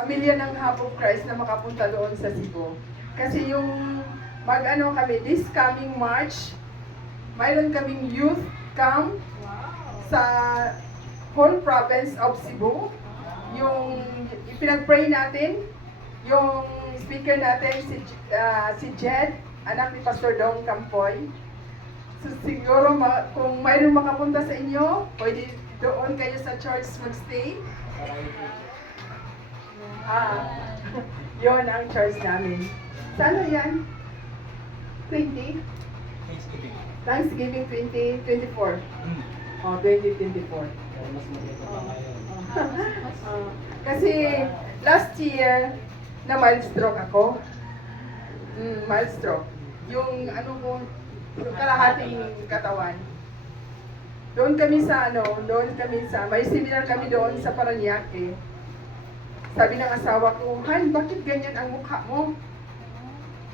pamilya ng Hope of Christ na makapunta doon sa Cebu. Kasi yung mag-ano kami, this coming March, mayroon kaming youth camp sa whole province of Cebu. Yung ipinag-pray natin, yung speaker natin, si Jed, anak ni Pastor Dong Campoy. So siguro kung mayroon makapunta sa inyo, pwede doon kayo sa church magstay. Yon ang church namin. Sa ano yan? 20? Thanksgiving 2024. Oh, 2024. Kasi last year, na mild stroke ako. Mild stroke. Yung ano ko, yung kalahating katawan. Doon kami sa may seminar kami doon sa Paranaque. Sabi ng asawa ko, Han, bakit ganyan ang mukha mo?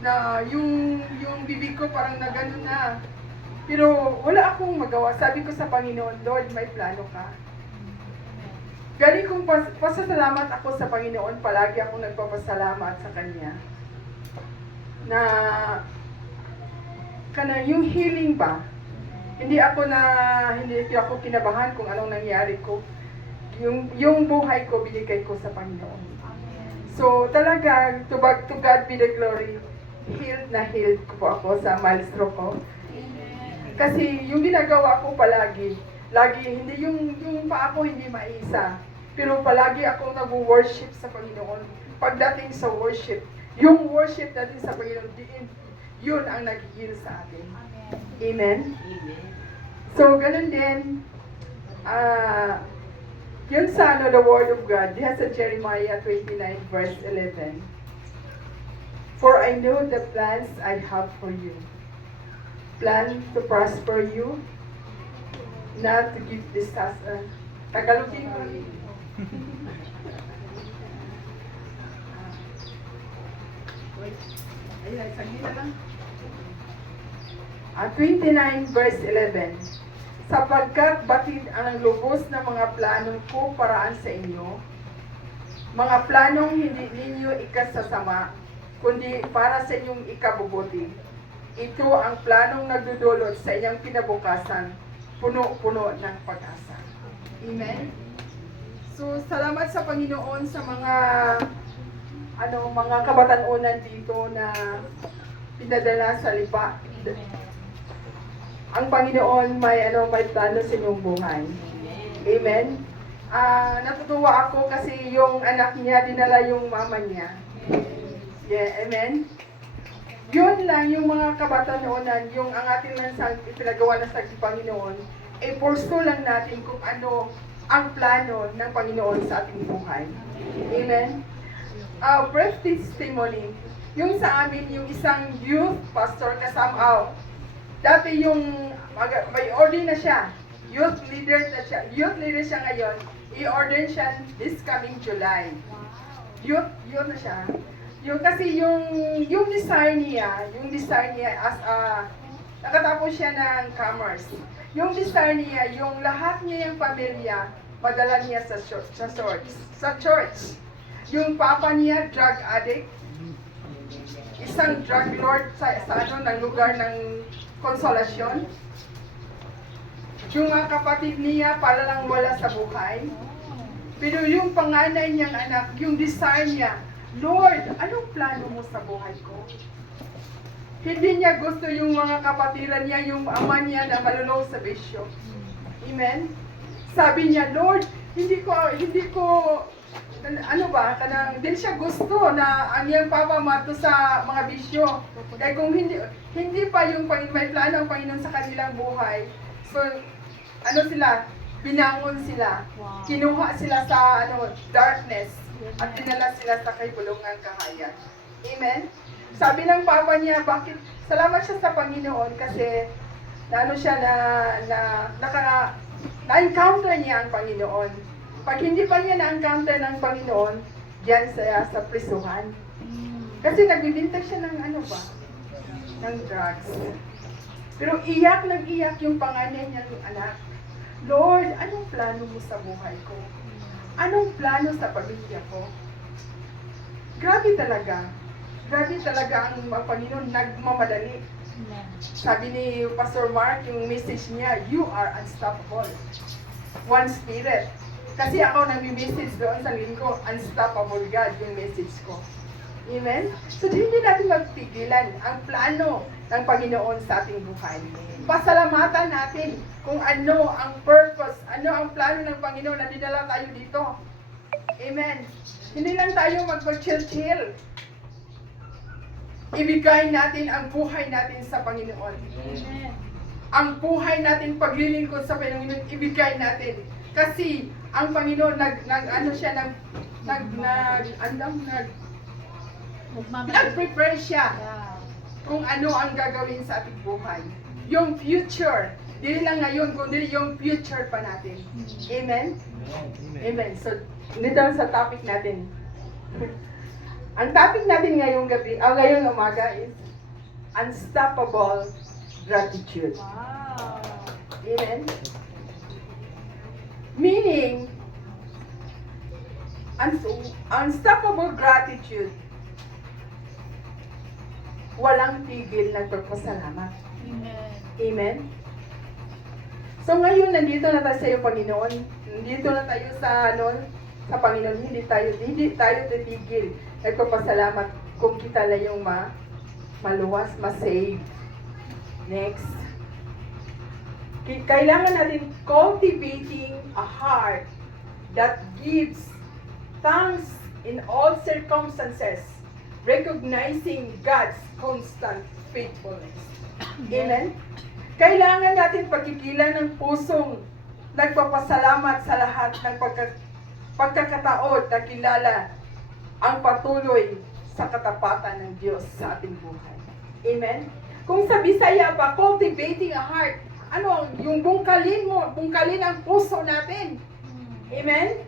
Na yung bibig ko parang nagano na. Pero wala akong magawa. Sabi ko sa Panginoon, Lord, may plano ka. Galing kong pasasalamat ako sa Panginoon, palagi akong nagpapasalamat sa Kanya. Na yung healing ba, hindi ako kinabahan kung anong nangyari ko. Yung buhay ko, binigay ko sa Panginoon. So talaga, to God be the glory, healed ko po ako sa mild stroke ko. Kasi yung ginagawa ko palagi, hindi yung paa ko hindi maisa. Pero palagi akong nag-worship sa Panginoon. Pagdating sa worship, yung worship natin sa Panginoon, yun ang nag-heal sa atin. Amen? So, ganun din, yun sa the Word of God, diha sa Jeremiah 29 verse 11. For I know the plans I have for you. Plan to prosper you, not to give disaster. Tagalogin ko. Ayun, saglit na lang. 29 verse 11. Sapagkat batid ang lubos ng mga planong ko paraan sa inyo, mga planong hindi ninyo ikasasama, kundi para sa inyong ikabubuti. Ito ang planong nagdudulot sa inyong kinabukasan, puno-puno ng pag-asa. Amen? So, salamat sa Panginoon sa mga kabatanunan dito na pinadala sa lipa. Ang Panginoon may plano sa inyong buhay. Amen? Natutuwa ako kasi yung anak niya, dinala yung mama niya. Yeah, amen? Yun lang yung mga kabatanoonan, yung ang ating mensaheng ipinagawa na sa Panginoon, pursu lang natin kung ano ang plano ng Panginoon sa ating buhay. Amen? Brief testimony, yung sa amin, yung isang youth pastor kasama, dati yung may order na siya, youth leader siya ngayon, i-order siya this coming July. Youth na siya. Kasi yung desire niya as nakatapos siya ng commerce. Yung desire niya, yung lahat niya yung pamilya, madala niya sa church. Yung papa niya, drug addict. Isang drug lord ng lugar ng Konsolasyon. Yung mga kapatid niya, para lang wala sa buhay. Pero yung panganay niyang anak, yung desire niya, Lord, anong plano mo sa buhay ko? Hindi niya gusto yung mga kapatiran niya, yung ama niya na malulong sa bisyo. Amen? Sabi niya, Lord, hindi ko din siya gusto na ang iyang papa mato sa mga bisyo. Kaya kung hindi pa yung may plano ang Panginoon sa kanilang buhay, so, binangon sila. Kinuha sila sa darkness at dinala sila sa kaibulungang kahayan. Amen? Sabi ng papa niya, bakit? Salamat siya sa Panginoon kasi na-encounter niya ang Panginoon. Pag hindi pa niya na-encounter ng Panginoon, diyan sa prisuhan. Kasi nagbibinta siya ng ng drugs. Pero iyak yung panganay niyang anak. Lord, anong plano mo sa buhay ko? Anong plano sa pamilya ko? Grabe talaga. Grabe talaga ang mga Panginoon nagmamadali. Sabi ni Pastor Mark, yung message niya, you are unstoppable. One spirit. Kasi ako nag-message doon sa linggo, unstoppable God, yung message ko. Amen? So, hindi natin magpigilan ang plano ng Panginoon sa ating buhay. Pasalamatan natin kung ano ang purpose, ano ang plano ng Panginoon na dinala tayo dito. Amen? Hindi lang tayo mag-chill-chill. Ibigay natin ang buhay natin sa Panginoon. Amen. Ang buhay natin paglilingkod sa Panginoon, ibigay natin. Kasi ang Panginoon nag-prepare siya kung ano ang gagawin sa ating buhay. Yung future, hindi lang ngayon, kundi yung future pa natin. Amen? Amen. So, dito sa topic natin. Ang topic natin ngayong gabi, ngayong umaga is unstoppable gratitude. Wow. Amen? Meaning, unstoppable gratitude, walang tigil na pagpasalamat. Amen. Amen? So ngayon, nandito na tayo sa iyo, Panginoon. Nandito na tayo sa Panginoon. Hindi tayo titigil. Nagpapasalamat kung kita lang yung maluwas, ma-save. Next. Kailangan natin cultivating a heart that gives thanks in all circumstances, recognizing God's constant faithfulness. Amen? Kailangan natin pagkikilan ng pusong nagpapasalamat sa lahat ng pagkakataon na kilala ang patuloy sa katapatan ng Diyos sa ating buhay. Amen? Kung sa Bisaya pa, cultivating a heart, yung bungkalin ang puso natin. Amen?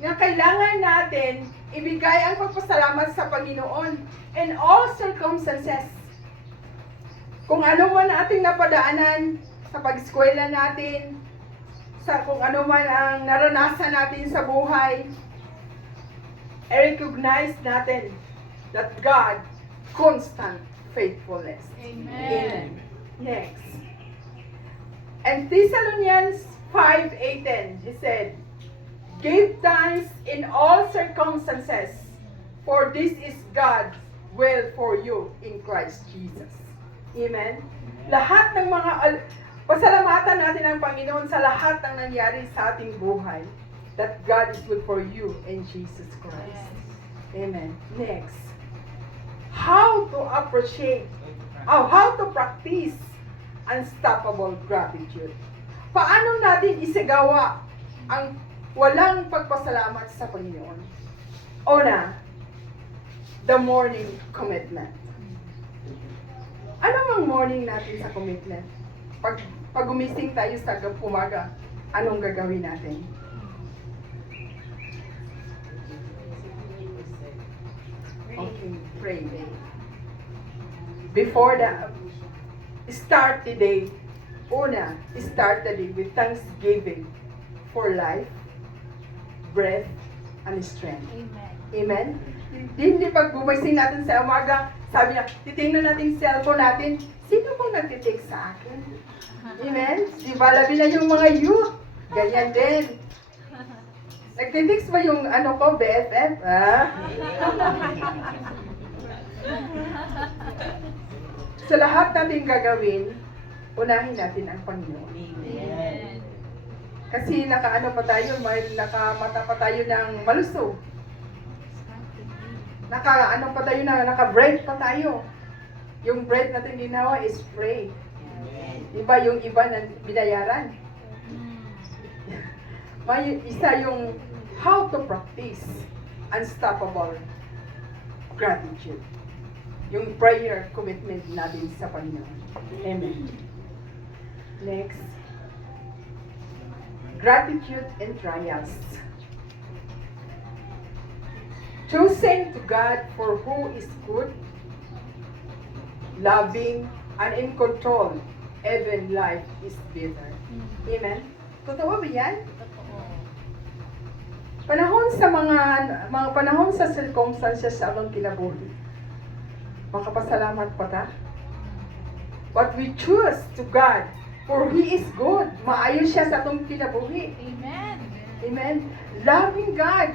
Nga kailangan natin ibigay ang pagpasalamat sa Panginoon in all circumstances. Kung ano man ating napadaanan sa pag-eskwela natin, sa kung ano man ang naranasan natin sa buhay, i-recognize natin that God, constant faithfulness. Amen. Amen. Next. And Thessalonians 5:8, he said, give thanks in all circumstances, for this is God's will for you in Christ Jesus. Amen? Lahat ng pasalamatan natin ang Panginoon sa lahat ng nangyari sa ating buhay, that God is good for you in Jesus Christ. Amen. Next. How to practice unstoppable gratitude. Paano natin isagawa ang walang pagpasalamat sa Panginoon? Una, the morning commitment. Ano ang morning natin sa commitment? Pag gumising tayo sa umaga, anong gagawin natin? Okay, pray. Before start the day, start the day with thanksgiving for life, breath, and strength. Amen. Amen? Hindi pag gumising natin sa umaga, sabi niya, titingnan natin cellphone natin, sino bang nagtitext sa akin? Amen? Diba, labi na yung mga youth. Ganyan din. Nagtitext ba yung BFF? Sa lahat natin gagawin, unahin natin ang Panginoon. Amen. Kasi nakamata pa tayo ng malusog. Naka-bread pa tayo. Yung bread natin ginawa is pray. Diba yung iba na binayaran? May isa yung how to practice unstoppable gratitude. Yung prayer commitment natin sa Panginoon. Amen. Next. Gratitude and trials. Choosing to God for who is good, loving, and in control, even life is bitter. Amen? Totoo ba yan? Totoo. Panahon sa mga panahon sa circumstances sa among kinabuhi. Makapasalamat pa ta? But we choose to God, for He is good. Maayo siya sa atong kinabuhi. Amen. Amen. Loving God.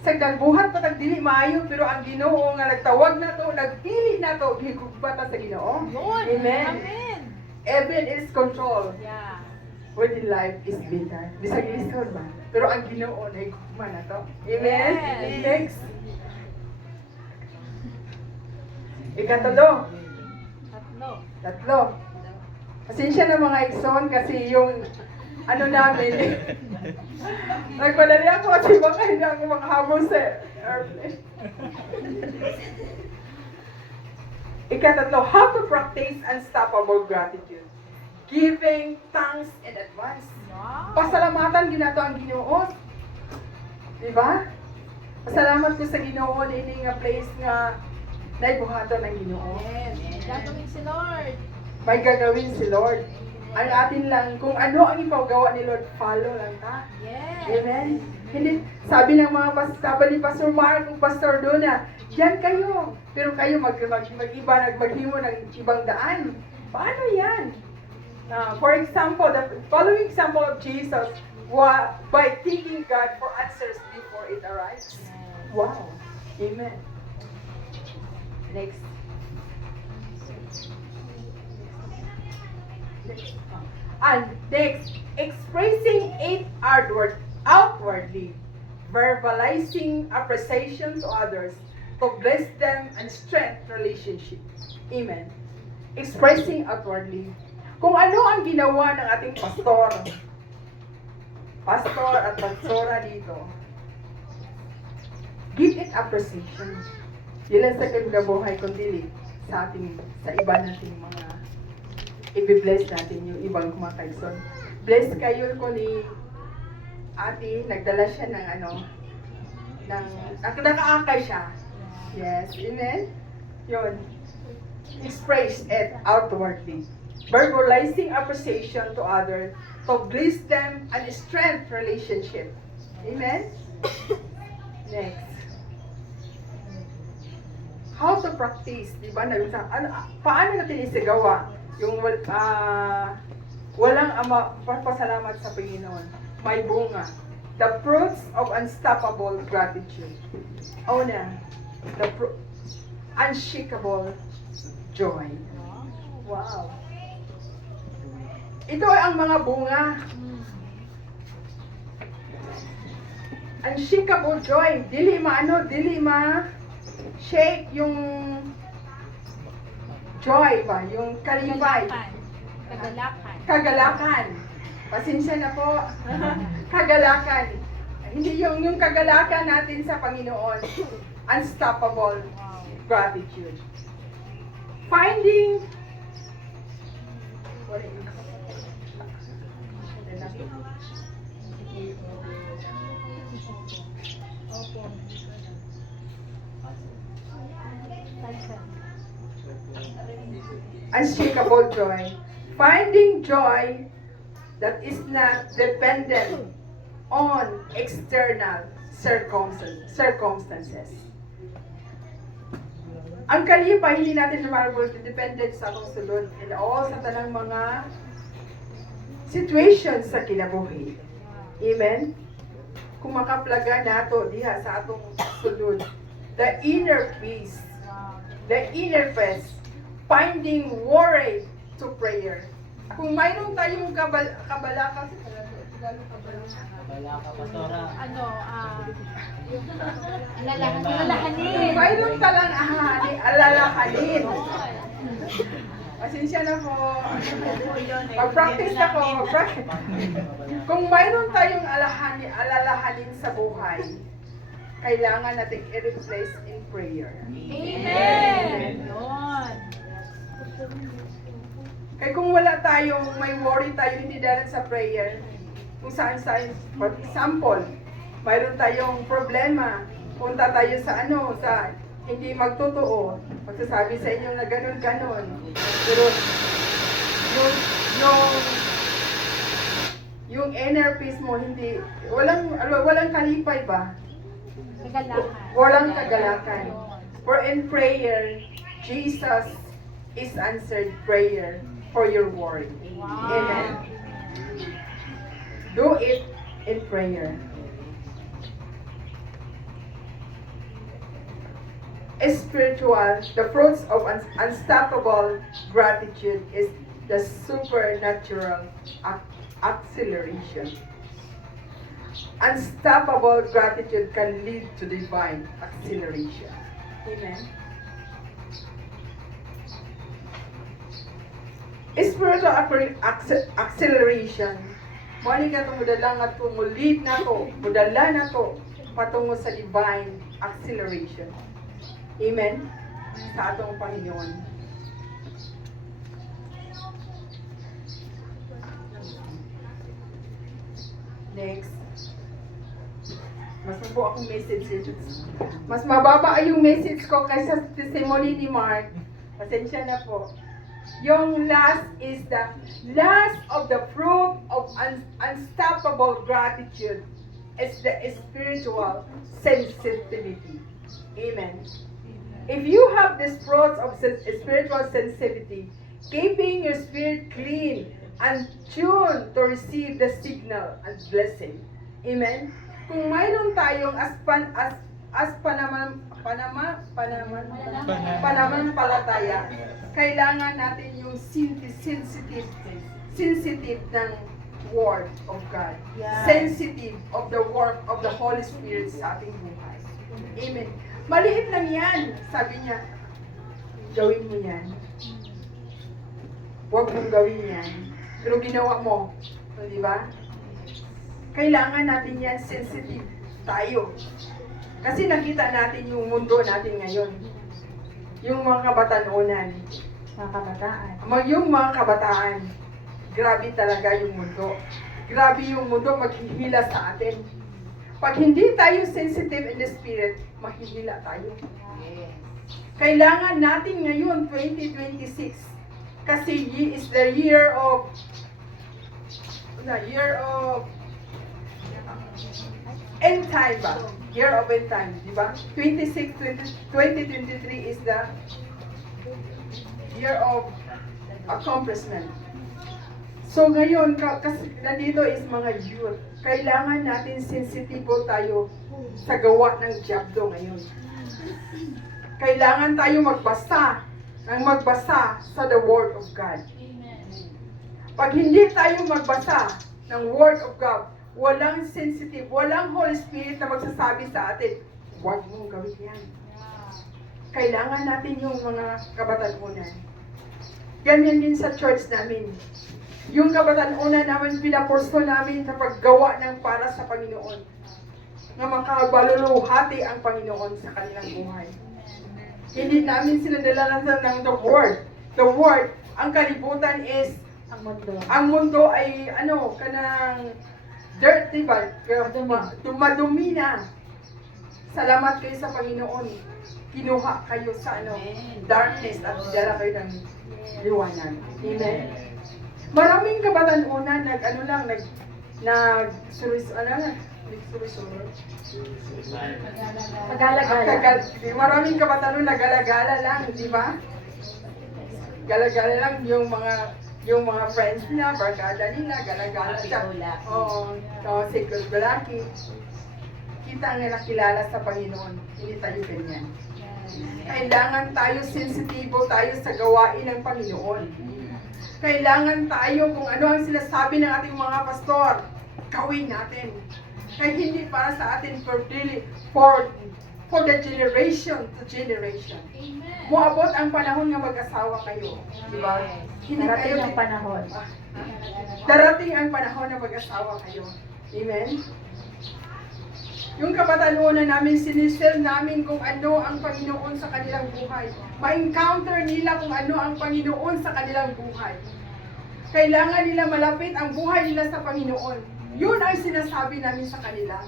Sa nagbuhat pa dili maayo, pero ang Ginoo nga nagtawag nato, nagpili nato, gihigugma ta sa Ginoo. Yun. Amen. Amen. Heaven is control. Yeah. When life is bitter. Bisag lisod ba? Pero ang Ginoo na igugma na to. Amen? Yes. Next. Ikatlo. Tatlo. Pasensya na mga igsoon kasi yung ano namin. Nagpadali ako kasi baka hindi ako makahabol sa airplane. Ikatatlo, how to practice unstoppable gratitude. Giving thanks in advance. Wow. Pasalamatan ginato ang Ginoo. Di ba? Pasalamat ko sa Ginoo ini nga place nga naibuhaton ang Ginoo. Yes. Gagawin si Lord. May gagawin si Lord. Ang atin lang, kung ano ang ipagawa ni Lord, follow lang ta. Yes. Amen? Hindi, sabi ng mga sabi ni Pastor Mark o Pastor Dona, yan kayo. Pero kayo mag-iba, maghimo ng ibang daan. Paano yan? For example, the following example of Jesus by thanking God for answers before it arrives. Wow. Amen. Next. And next, expressing it outwardly, verbalizing appreciation to others to bless them and strengthen relationships. Amen. Expressing outwardly. Kung ano ang ginawa ng ating pastor at pastora dito, give it appreciation. Yan sa kagabuhay kundi sa iba nating mga i-bless natin yung ibang mga kaison. Bless kayo ko ni ate, nagdala siya ng nakaakay siya. Yes, amen? Yun. Express it outwardly. Verbalizing appreciation to others to bless them and strengthen relationship. Amen? Next. How to practice, di ba? Paano natin isagawa yung walang pasalamat sa Panginoon? May bunga. The fruits of unstoppable gratitude. Una, unshakable joy. Wow. Ito ay ang mga bunga. Unshakable joy. Dili shake yung joy ba? Yung kalibay. Kagalakan. Pasensya na po. Kagalakan. Hindi yung kagalakan natin sa Panginoon. Unstoppable gratitude. Finding unshakable joy. Finding joy that is not dependent on external circumstances. Ang kalipay, hindi natin marable dependent sa atong sulod and all sa tanang mga situations sa kinabuhi. Amen? Kung makaplaga nato diha sa atong sulod, the inner peace, finding worry to prayer. Kung mayroon tayong kabalaka, alalahanin. mayroon talang alalahanin. Pasensya na po. Mag-practice ako. Kung mayroon tayong alalahanin sa buhay, kailangan natin i-replace in prayer. Amen. Yun. Kaya kung wala tayong, may worry tayo, hindi dahil sa prayer, kung saan, for example, mayroon tayong problema, punta tayo sa hindi magtotoo, magsasabi sa inyo na ganun. Pero, yung inner peace mo, hindi, walang kalipay ba? Kagalakan. Walang kagalakan. For in prayer, Jesus is answered prayer for your worry. Wow. Amen. Do it in prayer. Spiritual, the fruits of unstoppable gratitude is the supernatural acceleration. Unstoppable gratitude can lead to divine acceleration. Amen. Spiritual acceleration. Mali ka ito mudala nga ito, mulit na ito, mudala na ito, patungo sa divine acceleration. Amen? Sa atong Panginoon. Next. Mas mabuo akong message dito. Mas mababa ay yung message ko kaysa sa testimony ni Mark. Pasensya na po. Yung last is the last of the fruit of unstoppable gratitude is the spiritual sensitivity. Amen. If you have this fruit of spiritual sensitivity, keeping your spirit clean and tuned to receive the signal and blessing. Amen. Kung mayroon tayong pananampalataya, kailangan natin yung sensitive ng Word of God. Yeah. Sensitive of the work of the Holy Spirit sa ating buhay. Amen. Maliit lang yan. Sabi niya, gawin mo yan. Huwag mong gawin yan. Pero ginawa mo. So, di ba? Kailangan natin yan sensitive tayo. Kasi nakita natin yung mundo natin ngayon. Yung mga kabatanunan. Yung mga kabataan. Grabe talaga yung mundo. Grabe yung mundo maghihila sa atin. Pag hindi tayo sensitive in the spirit, mahihila tayo. Kailangan natin ngayon, 2026, kasi is the year of end time ba? Year of end time, di ba? 2023 is the year of accomplishment. So ngayon, kasi nandito is mga youth, kailangan natin sensitibo tayo sa gawa ng diablo ngayon. Kailangan tayo magbasa sa the Word of God. Pag hindi tayo magbasa ng Word of God, walang sensitive, walang Holy Spirit na magsasabi sa atin, huwag mong gawin yan. Kailangan natin yung mga kabatanunan. Ganyan din sa church namin. Yung kabatanunan namin, pinapurso namin sa paggawa ng para sa Panginoon. Na makabaluluhati ang Panginoon sa kanilang buhay. Hindi namin sila nilalasan ng the Word. The Word, ang kalibutan is, ang mundo ay, kanang dirt, diba? Madumi na. Salamat kayo sa Panginoon. Kinuha kayo sa darkness at dala kayo ng liwanag. Amen. Maraming kabatanunan maraming kabatanunan nagala-gala lang, di ba? Gala-gala lang yung mga friends nila, barkada nila, gala-gala siya. Oo, si Kulbalaki. Kita ang nakilala sa Panginoon. Hindi tayo ganyan. Kailangan tayo sensitibo tayo sa gawain ng Panginoon. Kailangan tayo kung ano ang sinasabi ng ating mga pastor, gawin natin. Kaya hindi para sa atin for the generation to generation. Amen. Muabot ang panahon nga mag-asawa kayo. Di ba? Hindi Darating kayo ang panahon. Darating ang panahon na mag-asawa kayo. Amen? Yung kabatanunan namin, sinisel namin kung ano ang Panginoon sa kanilang buhay. Ma-encounter nila kung ano ang Panginoon sa kanilang buhay. Kailangan nila malapit ang buhay nila sa Panginoon. Yun ang sinasabi namin sa kanila.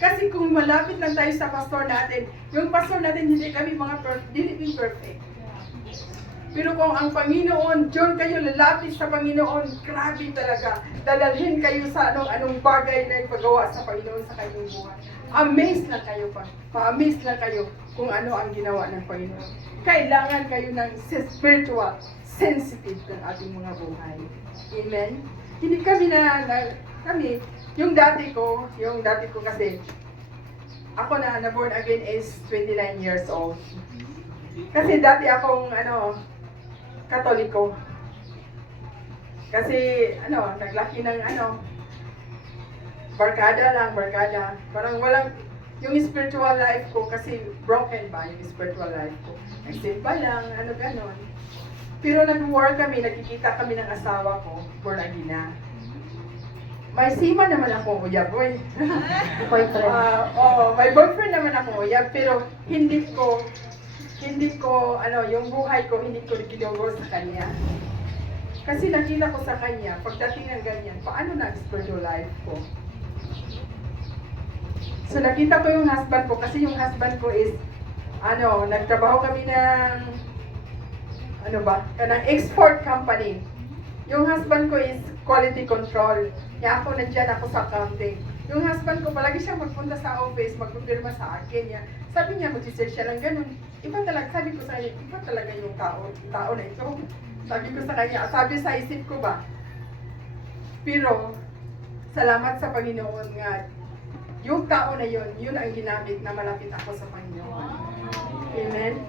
Kasi kung malapit lang tayo sa pastor natin, yung pastor natin hindi kami dili perfect. Pero kung ang Panginoon, diyon kayo lalapit sa Panginoon, grabe talaga. Dadalhin kayo sa anong bagay na ipagawa sa Panginoon sa kanyang buhay. Amazed lang kayo pa. Ma-amaze lang kayo kung ano ang ginawa ng Panginoon. Kailangan kayo ng spiritual, sensitive ng ating mga buhay. Amen? Hindi kami kami, yung dati ko kasi, ako na born again is 29 years old. Kasi dati akong, Katoliko. Kasi, naglaki ng, barkada. Parang walang, yung spiritual life ko, kasi broken ba yung spiritual life ko. Nagsimba lang, ganon. Pero nag-work kami, nakikita kami ng asawa ko, born again na. May sima naman akong uyab, boy. Boyfriend. May boyfriend naman akong uyab, pero hindi ko, yung buhay ko, hindi ko ginugol sa kanya. Kasi nakita ko sa kanya, pagdating ng ganyan, paano na ang spiritual life ko? So nakita ko yung husband ko, kasi yung husband ko is, nagtrabaho kami ng, kanang export company. Yung husband ko is quality control. Kaya ako nandiyan ako sa accounting. Yung husband ko, palagi siyang magpunta sa office, magpipirma sa akin. Sabi niya, mag-research siya lang ganun. Iba talaga, sabi ko sa kanya, iba talaga yung tao na ito. Sabi ko sa kanya, sabi sa isip ko ba? Pero, salamat sa Panginoon nga, yung tao na yun ang ginamit na malapit ako sa Panginoon. Amen?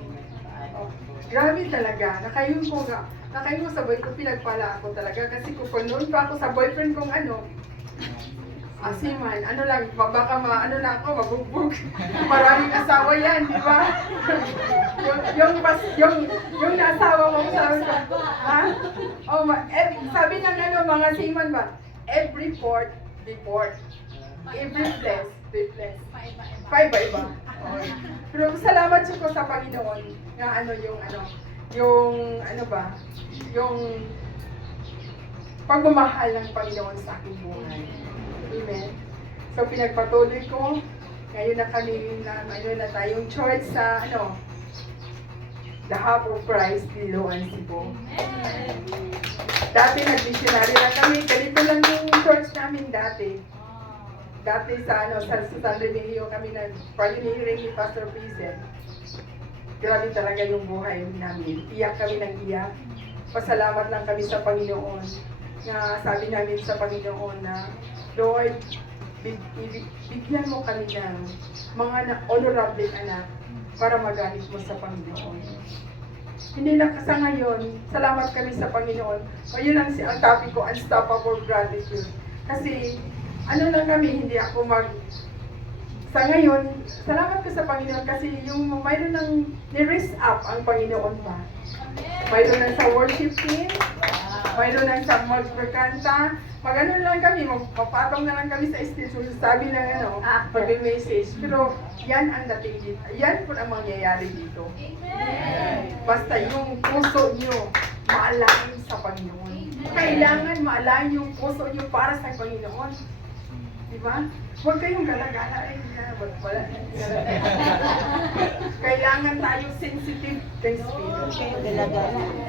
Oh, grabe talaga, nakayon ko sa boyfriend, pinagpala ako talaga. Kasi kung noon pa ako sa boyfriend kong asiman, baka ako, mabugbog. Maraming asawa yan, di ba? yung naasawa mo, sabi ko, ha? Sabi ng mga seaman ba? Every port, deport. Every place, replace. Iba. Pero salamat ko sa Panginoon na yung pagmamahal ng Panginoon sa aking buhay. Amen. So pinagpatuloy ko, ngayon na kami na tayong church sa The Hub of Christ, Liloan, Cebu. Dati nag-missionary lang kami, ganito lang yung church namin dati. Dati sa San Remigio kami nag-pioneering ni Pastor Pizen. Grabe talaga yung buhay namin. Iyak kami ng iyak. Pasalamat lang kami sa Panginoon. Na sabi namin sa Panginoon na, Lord, bigyan mo kami ng mga honorable anak para magamit mo sa Panginoon. Hindi lang sa ngayon, salamat kami sa Panginoon. Ngayon ang topic ko, unstoppable gratitude. Kasi, lang kami, hindi ako sa ngayon, salamat ko sa Panginoon kasi yung mayroon nang ni-raise up ang Panginoon pa. Mayroon nang sa worship team, mayroon nang sa magkanta, mag-ano lang kami, magpapatong na lang kami sa stage, sabi ng pag-message. Pero yan ang dating dito. Yan po ang mangyayari dito. Basta yung puso nyo maalain sa Panginoon. Kailangan maalain yung puso nyo para sa Panginoon. Diba? Huwag kayong gala-gala. Kailangan tayo sensitive kay Spirit.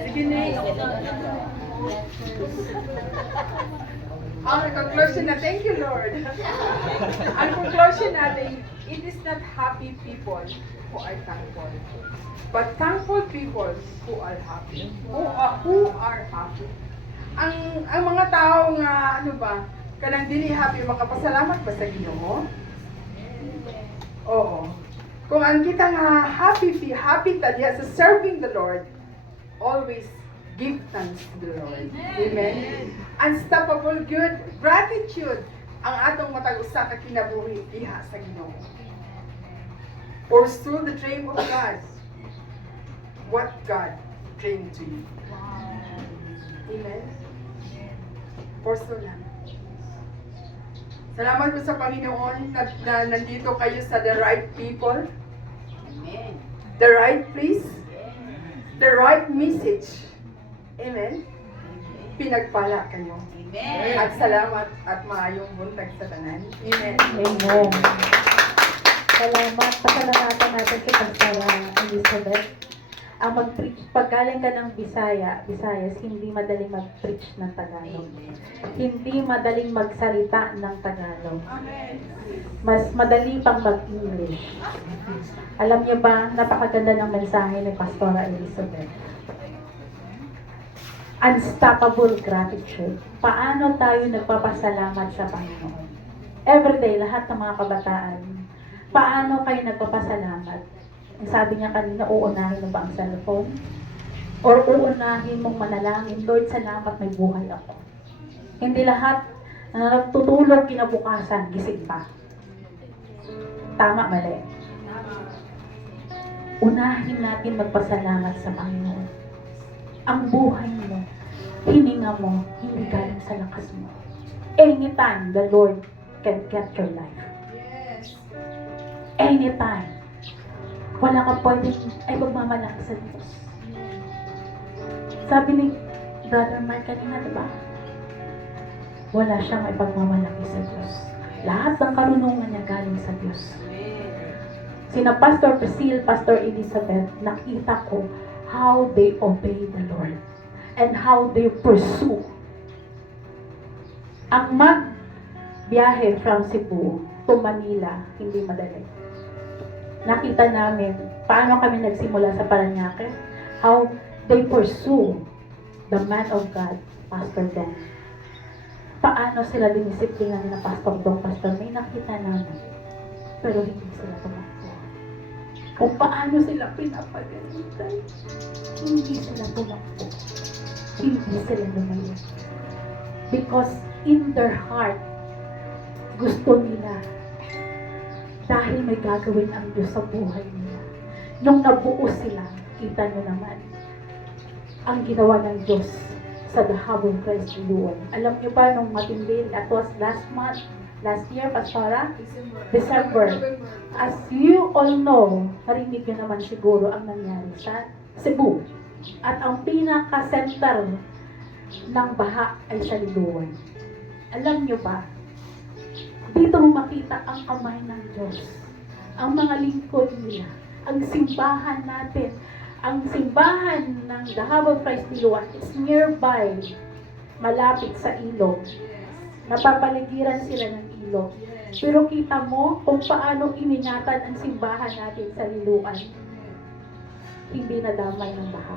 Sige na. Ang conclusion na, thank you Lord. Ang conclusion natin, it is not happy people who are thankful, but thankful people who are happy. Who are happy. Ang mga tao nga, kanang dili happy, makapasalamat ba sa Ginoo? Oo. Kung ang kita nga happy ta diya sa serving the Lord, always give thanks to the Lord. Amen. Unstoppable good gratitude ang atong matag usa ka kinabuhi diha sa Ginoo. Pursue the dream of God. What God dreamed to you. Amen. Pursue lang. Salamat po sa Panginoon na nandito kayo sa the right people. Amen. The right place. The right message. Amen. Pinagpala kayo. Amen. At salamat at maayong buntag sa tanan. Amen. Amen. Salamat. Pasalamatan natin kay Pastor Elizabeth. ang mag-preach, pag galing ka ng Visayas, hindi madaling mag-preach ng Tagalog. Hindi madaling magsalita ng Tagalog. Mas madali pang mag-English. Alam niyo ba, napakaganda ng mensahe ni Pastora Elizabeth. Unstoppable gratitude. Paano tayo nagpapasalamat sa Panginoon? Everyday, lahat ng mga kabataan, paano kayo nagpapasalamat? Ang sabi niya kanina, uunahin mo ba ang cellphone? Or uunahin mong manalangin, Lord, salamat may buhay ako. Hindi lahat na nagtutulog kinabukasan, gising pa. Tama, mali. Unahin natin magpasalamat sa Panginoon. Ang buhay mo, hininga mo, hindi galing sa lakas mo. Anytime, the Lord can get your life. Anytime. Wala ka pwedeng ay magmamalaki sa Diyos. Sabi ni Brother Mark kanina, diba? Wala siyang may pagmamalaki sa Diyos. Lahat ng karunungan niya galing sa Diyos. Sina Pastor Priscilla, Pastor Elizabeth, nakita ko how they obey the Lord and how they pursue. Ang magbiyahe from Cebu to Manila, hindi madali. Nakita namin paano kami nagsimula sa Paranaque, how they pursue the man of God, Pastor Dong. Paano sila dinisiplina ni na Pastor Dong, Pastor May, nakita namin. Pero hindi sila tumakbo. Kung paano sila pinapagalitan, hindi sila tumakbo. Hindi sila lumayo. Because in their heart, gusto nila dahil may gagawin ang Diyos sa buhay nila. Nung nabuo sila, kita nyo naman, ang ginawa ng Diyos sa The Hub of Christ Luwan. Alam nyo ba nung matindi, that was last year, Pastora? December. As you all know, narinig nyo naman siguro ang nangyari sa Cebu. At ang pinaka-center ng baha ay sa Luwan. Alam nyo ba, dito mo makita ang kamay ng Diyos. Ang mga lingkod nila. Ang simbahan natin. Ang simbahan ng The Hub of Christ Luwan is nearby. Malapit sa ilog. Napapaligiran sila ng ilog. Pero kita mo kung paano iningatan ang simbahan natin sa Liluan. Hindi nadamay ng baha.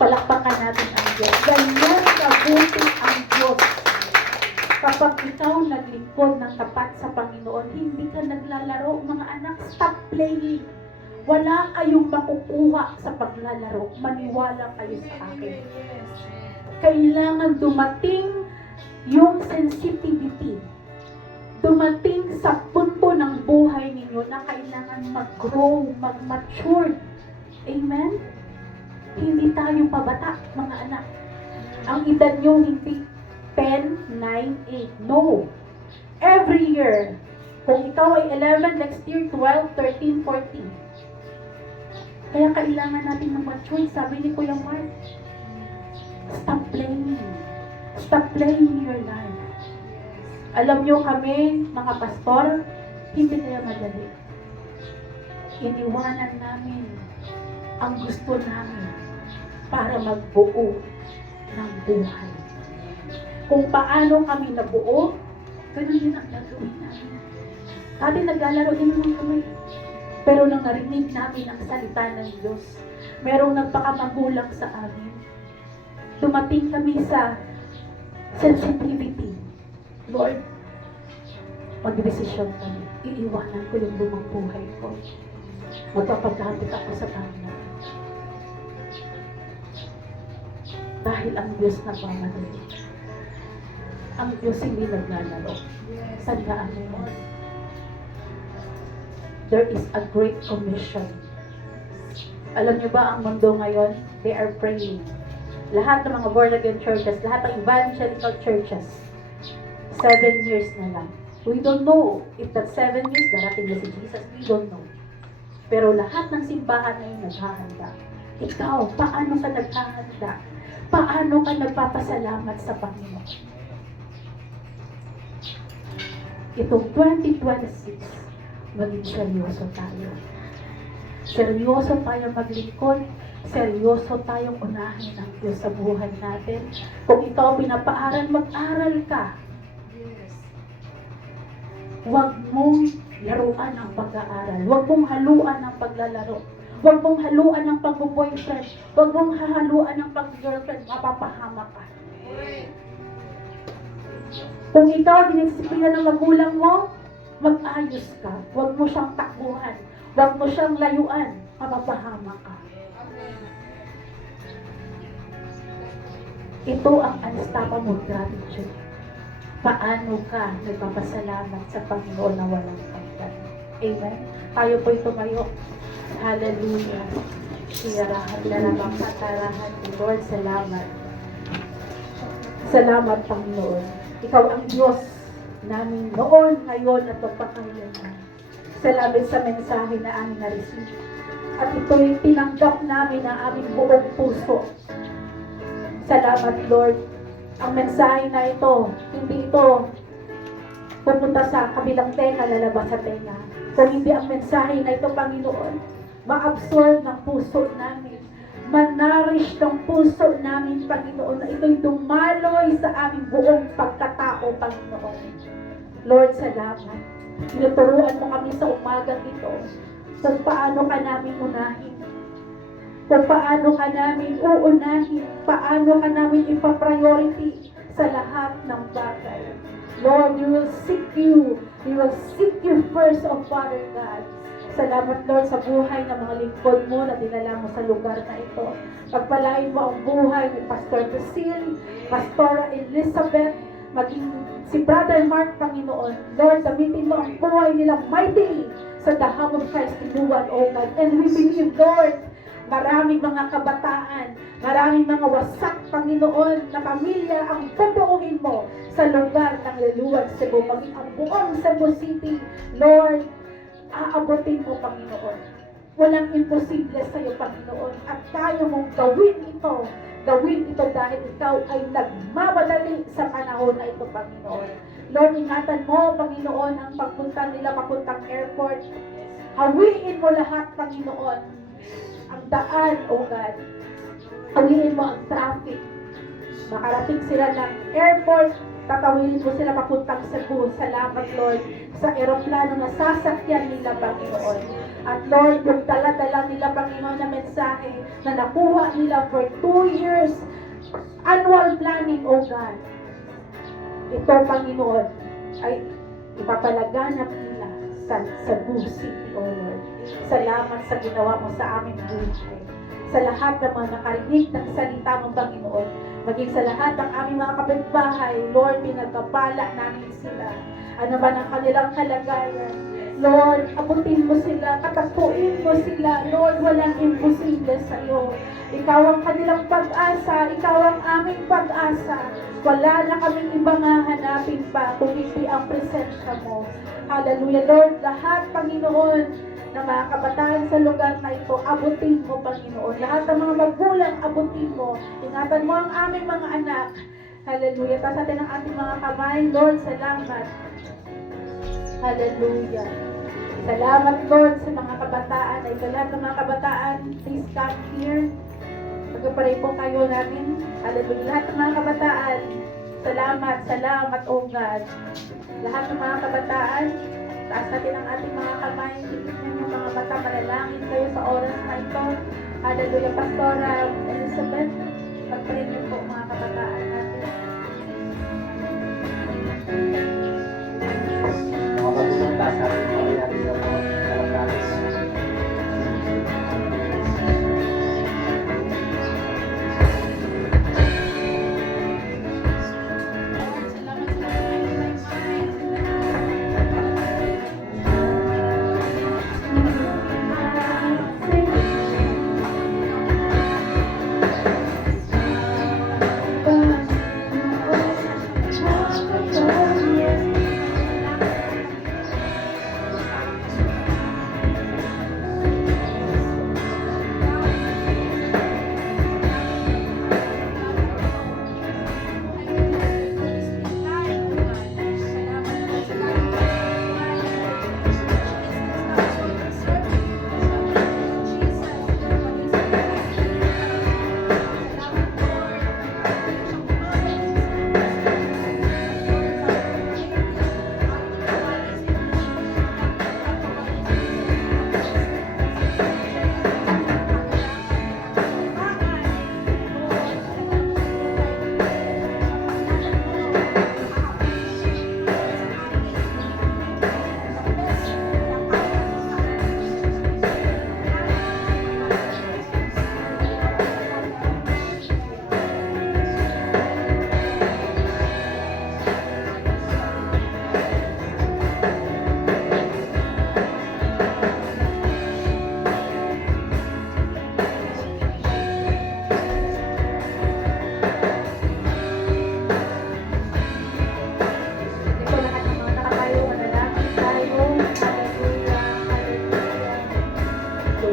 Palakpakan natin ang Diyos. Ganyan kabuti ang Diyos. Kapag ikaw naglingkod ng tapat sa Panginoon, hindi ka naglalaro, mga anak, stop playing. Wala kayong makukuha sa paglalaro. Maniwala kayo sa akin. Kailangan dumating yung sensitivity. Dumating sa punto ng buhay ninyo na kailangan mag-grow, mag-mature. Amen? Hindi tayo pabata, mga anak. Ang edad nyo hindi 10, 9, 8. No. Every year, kung ikaw ay 11, next year, 12, 13, 14. Kaya kailangan natin ng mature. Sabi ni Kuya Mark, stop playing. Stop playing your life. Alam nyo kami, mga pastor, hindi kaya madali. Iniwanan namin ang gusto namin para magbuo ng buhay. Kung paano kami nabuo, ganun din ang gagawin namin. Dati naglalaro din naman kami. Pero nang narinig namin ang salita ng Diyos, merong nagpakamagulang sa amin. Dumating kami sa sensitivity. Lord, mag-desisyon kami. Iiwanan ko yung lumang buhay ko. Magpapagkapit ako sa Panginoon. Dahil ang Diyos nagmamadali. Ang Diyos hindi naglalaro. Tandaan mo yun. There is a great commission. Alam niyo ba ang mundo ngayon? They are praying. Lahat ng mga born-again churches, lahat ng evangelical churches, 7 years na lang. We don't know if that 7 years darating na si Jesus. We don't know. Pero lahat ng simbahan ngayon naghahanda. Ikaw, paano ka naghahanda? Paano ka nagpapasalamat sa Panginoon? Itong 2026, maging seryoso tayo. Seryoso tayo maglingkod. Seryoso tayong unahin ang Diyos sa buhay natin. Kung ikaw pinapaaral, mag-aral ka. Yes. Huwag mong laruan ang pag-aaral. Huwag mong haluan ang paglalaro. Huwag mong haluan ang pag-boyfriend. Huwag mong hahaluan ang pag-girlfriend. Mapapahama ka. Kung ikaw dinisiplina ng magulang mo, mag-ayos ka. Huwag mo siyang takbuhan. Huwag mo siyang layuan. Mapapahama ka. Ito ang unstoppable gratitude. Paano ka nagpapasalamat sa Panginoon na walang hanggan? Amen? Tayo po'y tumayo. Hallelujah. Siyarahan na namang katarahan. Lord, salamat. Salamat, Panginoon. Ikaw ang Diyos namin noon, ngayon, at magpakailanman. Salamat sa mensahe na aming na-receive. At ito'y tinanggap namin ang aming buong puso. Salamat, Lord. Ang mensahe na ito, hindi ito pupunta sa kabilang tenga, lalabas sa tenga. Kung hindi ang mensahe na ito, Panginoon, ma-absorb ng puso namin, manarish ng puso namin, Panginoon, na ito'y dumaloy sa aming buong pagkatao, Panginoon. Lord, salamat. Tinuturuan mo kami sa umagang ito kung paano ka namin unahin, kung paano ka namin uunahin, paano ka namin ipapriority sa lahat ng bagay. Lord, we will seek you. We will seek you first, O Father God. Salamat, Lord, sa buhay ng mga lingkod mo na dinala mo sa lugar na ito. Pagpalain mo ang buhay ni Pastor Priscilla, Pastora Elizabeth, maging si Brother Mark, Panginoon. Lord, gamitin mo ang buhay nila mightily sa the hub of Christ in one, O God. And we believe, Lord, maraming mga kabataan, maraming mga wasak, Panginoon, na pamilya ang pupuuhin mo sa lugar ng Luluwag, Cebu, maging ang buong Cebu City. Lord, aabotin mo, Panginoon. Walang imposible sa iyo, Panginoon. At kaya mong gawin ito dahil ikaw ay nagmamadali sa panahon na ito, Panginoon. Lord, ingatan mo, Panginoon, ang pagpunta nila papuntang airport. Hawiin mo lahat, Panginoon, ang daan, O God. Hawiin mo ang traffic. Makarating sila ng airport, tatawin mo sila papuntang Cebu. Salamat, Lord, sa eroplano na sasakyan nila, Panginoon. At Lord, yung dala-dala nila, Panginoon, na mensahe na nakuha nila for 2 years, annual planning, O God. Ito, Panginoon, ay ipapalaganap nila sa Cebu City, O Lord. Salamat sa ginawa mo sa aming buhay. Sa lahat ng mga nakarinig ng salita mong Panginoon, maging sa lahat ng aming mga kapitbahay, Lord, pinagkapala namin sila. Ano man ang kanilang kalagayan, Lord, abutin mo sila, katapuin mo sila. Lord, walang imposible sa iyo. Ikaw ang kanilang pag-asa, ikaw ang aming pag-asa. Wala na kaming ibang hahanapin pa kung hindi ang presensya mo. Hallelujah, Lord, lahat, Panginoon, ng mga kabataan sa lugar na ito, abutin mo, Panginoon. Lahat ng mga magulang, abutin mo. Ingatan mo ang aming mga anak. Hallelujah. Taas natin ang ating mga kamay. Lord, salamat. Hallelujah. Salamat, Lord, sa mga kabataan. Ay, sa lahat ng mga kabataan, please come here. Pagkaparay po kayo namin. Hallelujah. Lahat ng mga kabataan, salamat, O God. Lahat ng mga kabataan, taas natin ang ating mga kamay. Tignan yung mga mata, manalangin kayo sa oras na ito. Hallelujah. Pastora Elizabeth, pagparay niyo po mga kabataan natin. Mga magulang, taas natin ang mga natin sa mga kalakalis.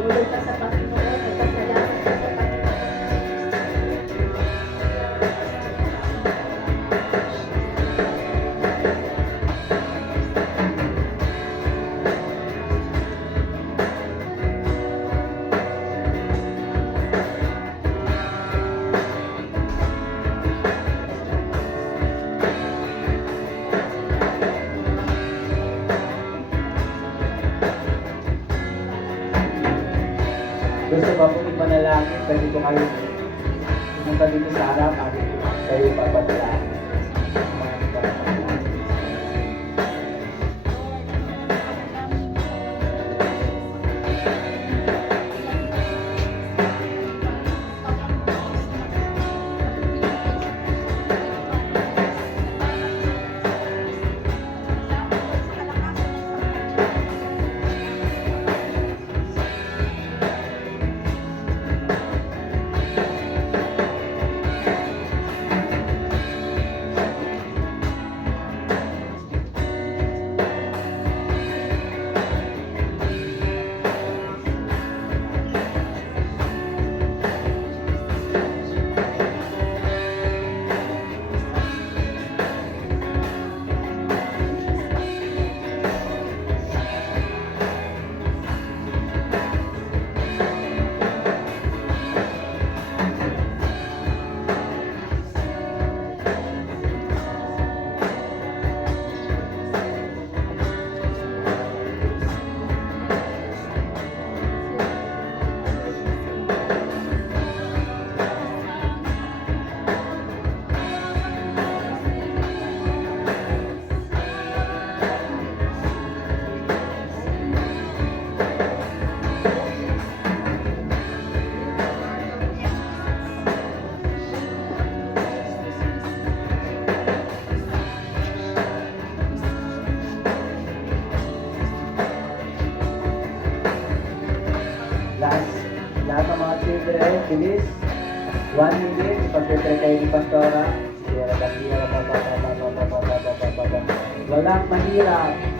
Patuloy ka sa Panginoon, nagpasalamat ka sa Panginoon. Gusto ba po ipanalangin? Pwede po kayo pumunta dito sa harap at kayo papadalangin. Lahat ng mga children, bilis. 1 minute, ipag-prepare kayo ni Pastora. Walang mahirap.